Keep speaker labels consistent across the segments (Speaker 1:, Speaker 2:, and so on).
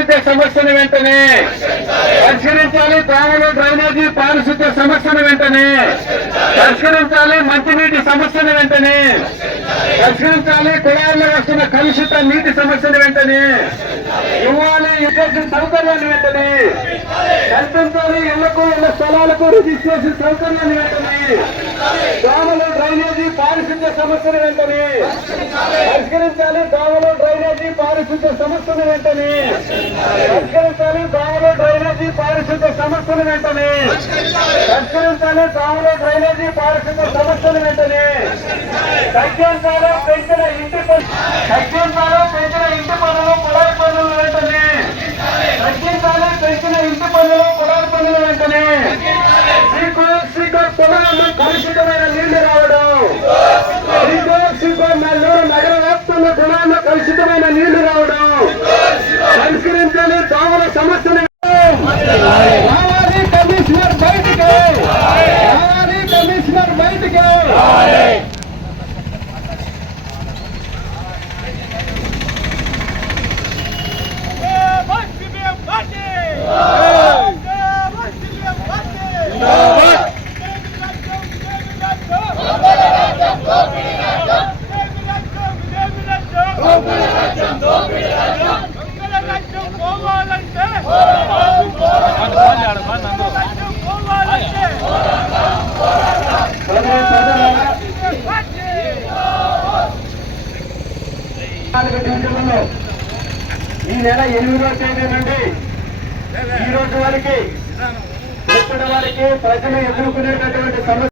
Speaker 1: పారిశుద్ధ్య సమస్యను వెంటనే పరిష్కరించాలి. గ్రామంలో డ్రైనేజీ పారిశుద్ధ్య సమస్యను వెంటనే పరిష్కరించాలి. మంచినీటి సమస్యను వెంటనే పరిష్కరించాలి. కుళాయిలో వస్తున్న కలుషిత నీటి సమస్యను వెంటనే ఇవ్వాలి. రిజిస్ట్రేషన్ సౌకర్యాన్ని వెంటనే కల్పించాలి. ఇళ్ళకు ఇళ్ళ స్థలాలకు రిజిస్ట్రేషన్ సౌకర్యాన్ని వెంటనే గ్రామంలో డ్రైనేజీ పారిశుద్ధ్య సమస్యను వెంటనే. పరిష్కరించాలి దోమలు డ్రైనేజీ పారిశుద్ధ్య సమస్యను వెంటనే. పరిష్కరించాలి దోమలు డ్రైనేజీ పారిశుద్ధ్య సమస్యను వెంటనే. పరిష్కరించాలి దోమలు డ్రైనేజీ పారిశుద్ధ్య సమస్యను వెంటనే. తగ్గించాలి పెంచిన ఇంటి పన్ను పెంచిన ఇంటి పనులు వెంటనే తగ్గించాలి పెంచిన ఇంటి పనులు కుళాయి పనులు వెంటనే శ్రీకాకుళం శ్రీకాకుళం పొలాల్లో కలుషితమైన నీళ్ళు రావడం. నెల్లూరు నగర వ్యాప్తంగా పొలాల్లో కలుషితమైన నీళ్ళు రావడం. పరిష్కరించాలి దోమల సమస్యను ఈ నెల ఎనిమిదో తేదీ నుండి ఈ రోజు వారికి ఇప్పటి వారికి ప్రజలు ఎదుర్కొనేటటువంటి సమస్య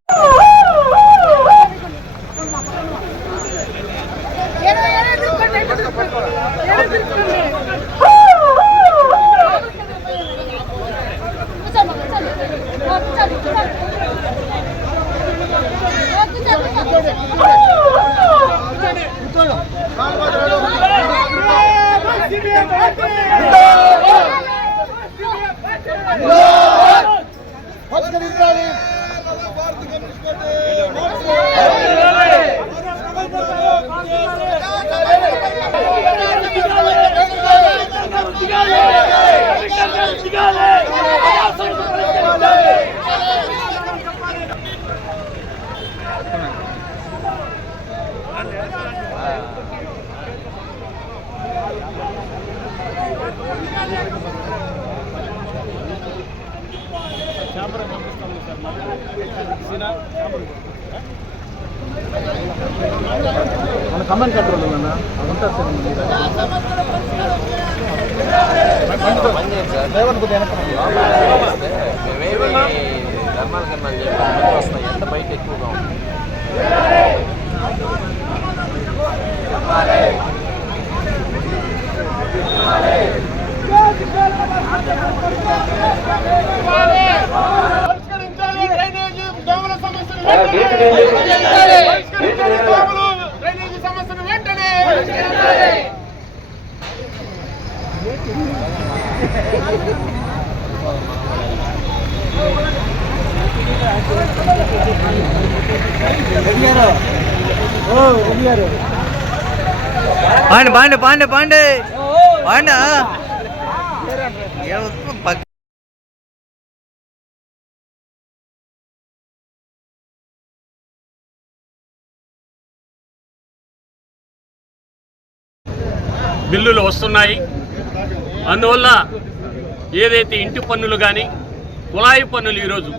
Speaker 2: మన కమాండ్ కంట్రోల్ ఉందన్న అది ఉంటుంది సార్ డ్రైవర్ కొద్దిగా వెనక
Speaker 3: మేమేమి ధర్మాల కన్నా చెప్పాలి వస్తాయి ఎంత బయట ఎక్కువగా ఉంది
Speaker 1: పరిష్కరించాలి డ్రైనేజీ దోమల
Speaker 4: పాండి పాండి పాండి పాండి పాండా
Speaker 5: బిల్లులు వస్తున్నాయి. అందువల్ల ఏదైతే ఇంటి పన్నులు కానీ కుళాయి పన్నులు ఈరోజు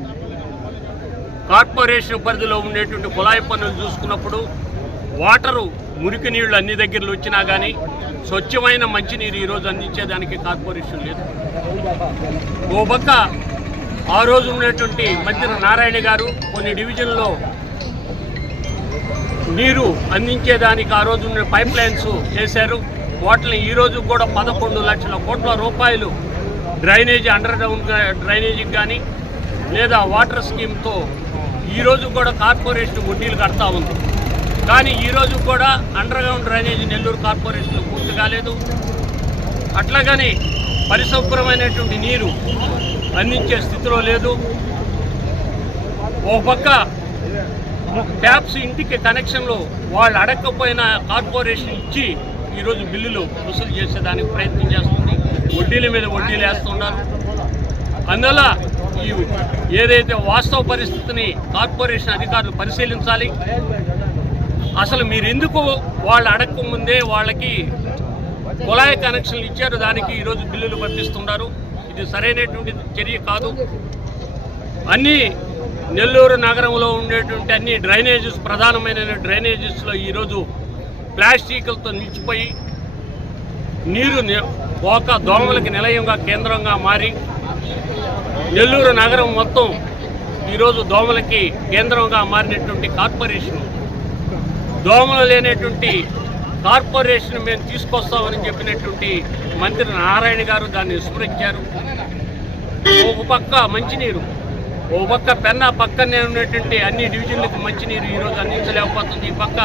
Speaker 5: కార్పొరేషన్ పరిధిలో ఉండేటువంటి కుళాయి పనులు చూసుకున్నప్పుడు వాటరు మురికి నీళ్ళు అన్ని దగ్గరలో వచ్చినా కానీ స్వచ్ఛమైన మంచినీరు ఈరోజు అందించేదానికి కార్పొరేషన్ లేదు. ఓ పక్క ఆ రోజు ఉన్నటువంటి మంత్రి నారాయణ గారు కొన్ని డివిజన్లో నీరు అందించేదానికి ఆ రోజు ఉన్న పైప్ లైన్స్ చేశారు. వాటిని ఈ రోజు కూడా పదకొండు లక్షల కోట్ల రూపాయలు డ్రైనేజీ అండర్ గ్రౌండ్ డ్రైనేజీకి కానీ లేదా వాటర్ స్కీమ్తో ఈ కూడా కార్పొరేషన్ వడ్డీలు కడతా ఉంది. కానీ ఈరోజు కూడా అండర్ గ్రౌండ్ డ్రైనేజీ నెల్లూరు కార్పొరేషన్లో పూర్తి కాలేదు. అట్లాగని పరిశుభ్రమైనటువంటి నీరు అందించే స్థితిలో లేదు. ఓ పక్క ట్యాప్స్ ఇంటికి కనెక్షన్లు వాళ్ళు అడగకపోయినా కార్పొరేషన్ ఇచ్చి ఈరోజు బిల్లులు వసూలు చేసేదానికి ప్రయత్నం చేస్తుంది. వడ్డీల మీద వడ్డీలు వేస్తున్నారు. అందువల్ల ఈ ఏదైతే వాస్తవ పరిస్థితిని కార్పొరేషన్ అధికారులు పరిశీలించాలి. అసలు మీరు ఎందుకు వాళ్ళు అడగకముందే వాళ్ళకి కుళాయి కనెక్షన్లు ఇచ్చారు? దానికి ఈరోజు బిల్లులు పంపిస్తున్నారు ఇది సరైనటువంటి చర్య కాదు. అన్ని నెల్లూరు నగరంలో ఉండేటువంటి అన్ని డ్రైనేజెస్ ప్రధానమైన డ్రైనేజెస్లో ఈరోజు ప్లాస్టిక్లతో నిలిచిపోయి నీరు ని- పోక దోమలకి నిలయంగా కేంద్రంగా మారి నెల్లూరు నగరం మొత్తం ఈరోజు దోమలకి కేంద్రంగా మారినటువంటి కార్పొరేషన్ దోమలు లేనటువంటి కార్పొరేషన్ మేము తీసుకొస్తామని చెప్పినటువంటి మంత్రి నారాయణ గారు దాన్ని విస్మరించారు. ఒక పక్క మంచినీరు ఓ పక్క పెన్న పక్కనే ఉన్నటువంటి అన్ని డివిజన్లకు మంచినీరు ఈరోజు అందించలేకపోతుంది. ఈ పక్క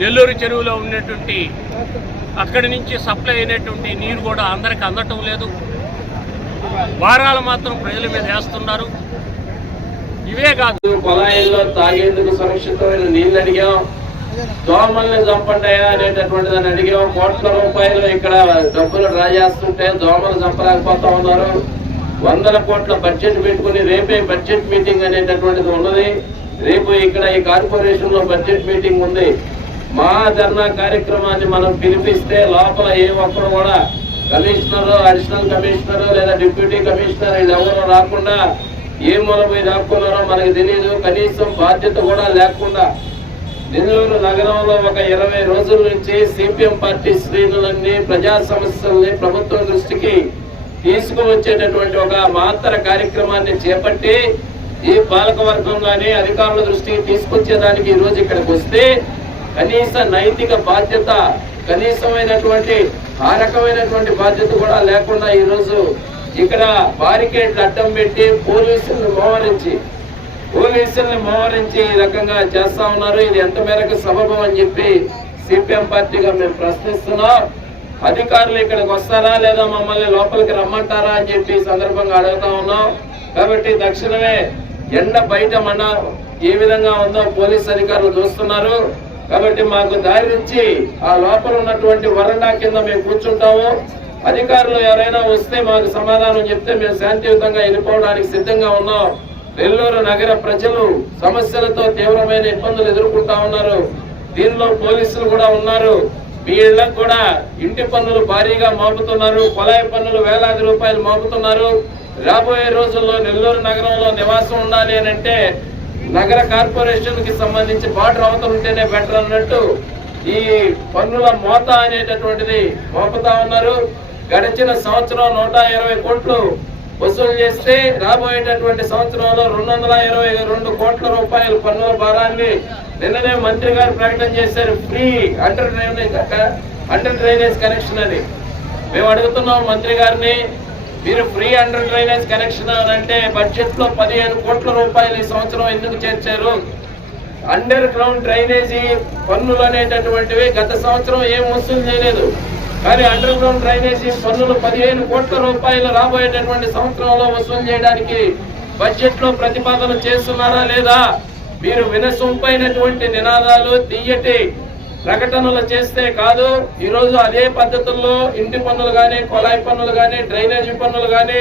Speaker 5: నెల్లూరు చెరువులో ఉన్నటువంటి అక్కడి నుంచి సప్లై అయినటువంటి నీరు కూడా అందరికి అందటం లేదు. వారాలు మాత్రం ప్రజల మీద వేస్తున్నారు. ఇవే కాదు.
Speaker 3: కుళాయిల్లో తాగేందుకు సురక్షితమైన నీళ్ళు అడిగాం. దోమల్ని చంపండియా అనేటటువంటి దాన్ని అడిగాం కోట్ల రూపాయలు ఇక్కడ డబ్బులు డ్రా చేస్తుంటే దోమలు చంపలేకపోతా ఉన్నారు వందల కోట్ల బడ్జెట్ పెట్టుకుని రేపే బడ్జెట్ మీటింగ్ అనేటటువంటిది ఉన్నది. రేపు ఇక్కడ ఈ కార్పొరేషన్లో బడ్జెట్ మీటింగ్ ఉంది. మా ధర్నా కార్యక్రమాన్ని మనం పిలిపిస్తే లోపల ఏ ఒక్కరు కూడా కమిషనర్ అడిషనల్ కమిషనర్ లేదా డిప్యూటీ కమిషనర్ ఇది రాకుండా ఏ మూల పోయి దాక్కున్నారో మనకు తెలియదు కనీసం బాధ్యత కూడా లేకుండా నెల్లూరు నగరంలో ఒక ఇరవై రోజుల నుంచి సిపిఎం పార్టీ శ్రేణులన్నీ ప్రజా సమస్యల్ని ప్రభుత్వం దృష్టికి తీసుకువచ్చేటటువంటి ఒక మాత్ర కార్యక్రమాన్ని చేపట్టి ఈ పాలకవర్గం కానీ అధికారుల దృష్టికి తీసుకొచ్చేదానికి ఈ రోజు ఇక్కడికి వస్తే కనీస నైతిక బాధ్యత కనీసమైనటువంటి ఆ రకమైనటువంటి బాధ్యత కూడా లేకుండా ఈరోజు ఇక్కడ బారికేడ్లు అడ్డం పెట్టి పోలీసులను మోహరించి పోలీసుల్ని మోహరించి రకంగా చేస్తా ఉన్నారు. ఇది ఎంత మేరకు సబబం అని చెప్పి సిపిఎం పార్టీగా మేము ప్రశ్నిస్తున్నాం. అధికారులు ఇక్కడికి వస్తారా లేదా మమ్మల్ని లోపలికి రమ్మంటారా అని చెప్పి సందర్భంగా అడుగుతా ఉన్నాం. కాబట్టి తక్షణమే ఎండ బయట మన ఏ విధంగా ఉందో పోలీస్ అధికారులు చూస్తున్నారు. కాబట్టి మాకు దారి నుంచి ఆ లోపల ఉన్నటువంటి వరండా కింద మేము కూర్చుంటాము. అధికారులు ఎవరైనా వస్తే మాకు సమాధానం చెప్తే మేము శాంతియుతంగా వెళ్ళిపోవడానికి సిద్ధంగా ఉన్నాం. నెల్లూరు నగర ప్రజలు సమస్యలతో తీవ్రమైన ఇబ్బందులు ఎదుర్కొంటా ఉన్నారు. దీనిలో పోలీసులు కూడా ఉన్నారు. మీ ఇళ్ళకు కూడా ఇంటి పన్నులు భారీగా మోపుతున్నారు. కొలాయి పన్నులు వేలాది రూపాయలు మోపుతున్నారు. రాబోయే రోజుల్లో నెల్లూరు నగరంలో నివాసం ఉండాలి అని అంటే నగర కార్పొరేషన్కి సంబంధించి బార్డర్ అవతల ఉంటేనే బెటర్ అన్నట్టు ఈ పన్నుల మోత అనేటటువంటిది మోపుతా ఉన్నారు. గడిచిన సంవత్సరం నూట ఇరవై కోట్లు వసూలు చేస్తే రాబోయేటటువంటి సంవత్సరంలో రెండు వందల ఇరవై రెండు కోట్ల రూపాయల పన్నుల భారాన్ని నిన్ననే మంత్రి గారు ప్రకటన చేశారు. Free under drainage under drainage connection అని. మేము అడుగుతున్నాం మంత్రి గారిని మీరు ఫ్రీ అండర్ డ్రైనేజ్ కనెక్షన్ అని అంటే బడ్జెట్లో పదిహేను కోట్ల రూపాయలు ఈ సంవత్సరం ఎందుకు చేర్చారు? అండర్ గ్రౌండ్ డ్రైనేజీ పన్నులు అనేటటువంటివి గత సంవత్సరం ఏం వసూలు చేయలేదు. కానీ అండర్ గ్రౌండ్ డ్రైనేజీ పన్నులు పదిహేను కోట్ల రూపాయలు రాబోయేటటువంటి సంవత్సరంలో వసూలు చేయడానికి బడ్జెట్లో ప్రతిపాదన చేస్తున్నారా లేదా? మీరు వినసొంపైనటువంటి నినాదాలు తీయటి ప్రకటనలు చేస్తే కాదు. ఈరోజు అదే పద్ధతుల్లో ఇంటి పన్నులు కానీ కొలాయి పన్నులు కానీ డ్రైనేజీ పన్నులు కానీ